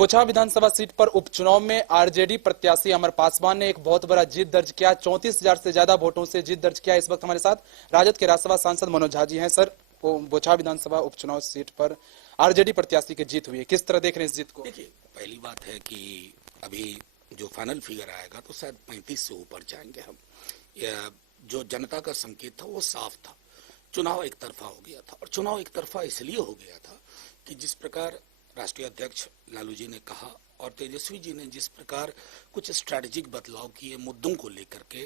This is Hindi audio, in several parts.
बुचहा विधानसभा सीट पर उपचुनाव में आरजेडी प्रत्याशी अमर पासवान ने एक बहुत बड़ा जीत दर्ज किया। 34,000 से ज्यादा वोटों से जीत दर्ज किया। इस वक्त हमारे साथ राजद के राज्यसभा सांसद मनोज झा जी हैं। सर, बुचहा विधानसभा उपचुनाव सीट पर आरजेडी प्रत्याशी की जीत हुई है, किस तरह देख रहे हैं इस जीत को? देखिए, पहली बात है कि अभी जो फाइनल फिगर आएगा तो शायद 35 से ऊपर जाएंगे हम। जो जनता का संकेत था वो साफ था। चुनाव एक तरफा हो गया था, और चुनाव एक तरफा इसलिए हो गया था कि जिस प्रकार राष्ट्रीय अध्यक्ष लालू जी ने कहा और तेजस्वी जी ने जिस प्रकार कुछ स्ट्रैटेजिक बदलाव किए मुद्दों को लेकर के,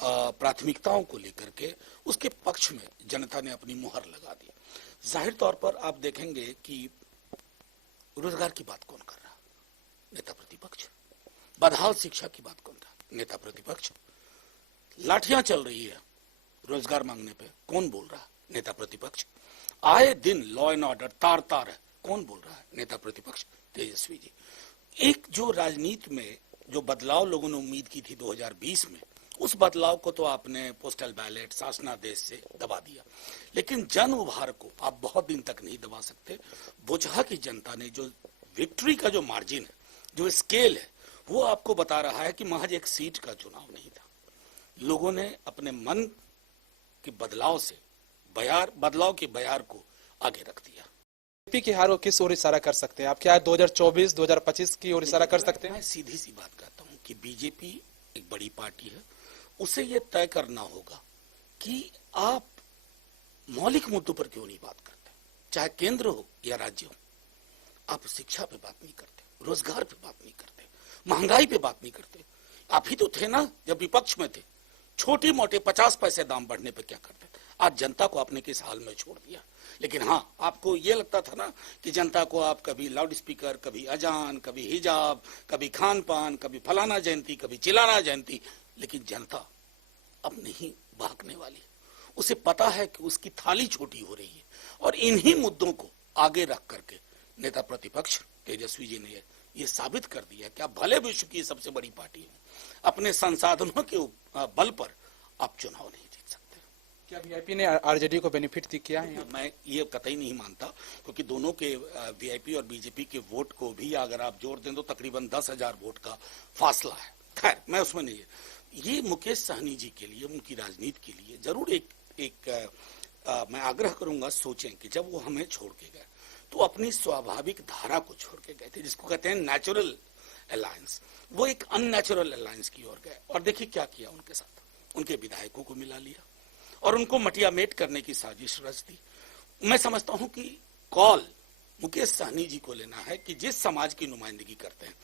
प्राथमिकताओं को लेकर के, उसके पक्ष में जनता ने अपनी मुहर लगा दी। जाहिर तौर पर आप देखेंगे कि रोजगार की बात कौन कर रहा? नेता प्रतिपक्ष। बदहाल शिक्षा की बात कौन कर रहा? नेता प्रतिपक्ष। लाठियां चल रही है रोजगार मांगने पे, कौन बोल रहा? नेता प्रतिपक्ष। आए दिन लॉ एंड ऑर्डर तार तार है, कौन बोल रहा है? नेता प्रतिपक्ष तेजस्वी जी। एक जो राजनीति में जो बदलाव लोगों ने उम्मीद की थी 2020 में, उस बदलाव को तो आपने पोस्टल बैलेट, शासनादेश से दबा दिया, लेकिन जन उभार को आप बहुत दिन तक नहीं दबा सकते। बुचहा की जनता ने जो विक्ट्री का जो मार्जिन है, जो स्केल है, वो आपको बता रहा है कि महज एक सीट का चुनाव नहीं था। लोगों ने अपने मन के बदलाव से बदलाव के बयार को आगे रख दिया। बीजेपी की हार को किस ओर इशारा कर सकते हैं आप? क्या 2024, 2025 की ओर इशारा कर सकते हैं? मैं सीधी सी बात कहता हूं कि बीजेपी एक बड़ी पार्टी है, उसे ये तय करना होगा कि आप मौलिक मुद्दों पर क्यों नहीं बात करते, चाहे केंद्र हो या राज्य हो। आप शिक्षा पे बात नहीं करते, रोजगार पे बात नहीं करते, महंगाई पे बात नहीं करते। आप ही तो थे ना जब विपक्ष में थे, छोटे मोटे 50 पैसे दाम बढ़ने पे क्या करते थे? आज जनता को आपने किस हाल में छोड़ दिया। लेकिन हाँ, आपको ये लगता था ना कि जनता को आप कभी लाउड स्पीकर, कभी अजान, कभी हिजाब, कभी खान पान, कभी फलाना जयंती, कभी चिलाना जयंती, लेकिन जनता अब नहीं भागने वाली। उसे पता है कि उसकी थाली छोटी हो रही है, और इन्हीं मुद्दों को आगे रख करके नेता प्रतिपक्ष तेजस्वी जी ने ये साबित कर दिया कि आप भले विश्व की सबसे बड़ी पार्टी हो, अपने संसाधनों के बल पर आप चुनाव नहीं जीत सकते। क्या वीआईपी ने आरजेडी को बेनिफिट किया है? मैं ये कतई नहीं मानता, क्योंकि दोनों के वीआईपी और बीजेपी के वोट को भी अगर आप जोड़ दें तो तकरीबन 10,000 वोट का फासला है। खैर, मैं उसमें नहीं। ये मुकेश सहनी जी के लिए, उनकी राजनीति के लिए जरूर मैं आग्रह करूंगा, सोचें कि जब वो हमें छोड़ के गए तो अपनी स्वाभाविक धारा को छोड़ के गए थे, जिसको कहते हैं नेचुरल अलायंस। वो एक अननेचुरल अलायंस की ओर गए, और देखिए क्या किया उनके साथ। उनके विधायकों को मिला लिया और उनको मटियामेट करने की साजिश रच दी। मैं समझता हूं कि कॉल मुकेश सहनी जी को लेना है कि जिस समाज की नुमाइंदगी करते हैं,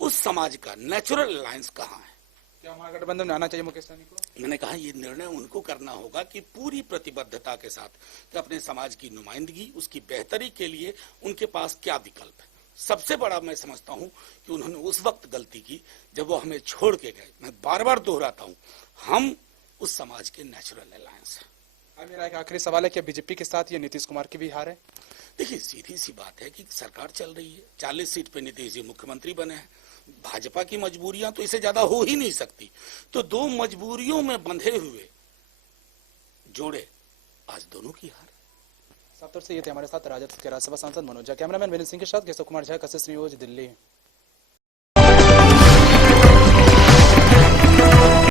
उस समाज का नेचुरल अलायंस कहाँ है। क्या महागठबंधन में आना चाहिए मुकेश सहनी को? मैंने कहा ये निर्णय उनको करना होगा कि पूरी प्रतिबद्धता के साथ कि अपने समाज की नुमाइंदगी, उसकी बेहतरी के लिए उनके पास क्या विकल्प है। सबसे बड़ा मैं समझता हूं कि उन्होंने उस वक्त गलती की जब वो हमें छोड़ के गए। मैं बार बार दोहराता हूं, हम उस समाज के नेचुरल अलायंस है। मेरा एक आखिरी सवाल है, क्या बीजेपी के साथ ये नीतीश कुमार की भी हार है? देखिए, सीधी सी बात है कि सरकार चल रही है, 40 सीट पे नीतीश जी मुख्यमंत्री बने हैं। भाजपा की मजबूरियां तो इससे ज्यादा हो ही नहीं सकती। तो दो मजबूरियों में बंधे हुए जोड़े, आज दोनों की हार। साफ तौर से ये थे हमारे साथ राजद के राज्यसभा सांसद मनोज झा। कैमरामैन विनीत सिंह के साथ केशव कुमार झा, कशिश न्यूज, दिल्ली।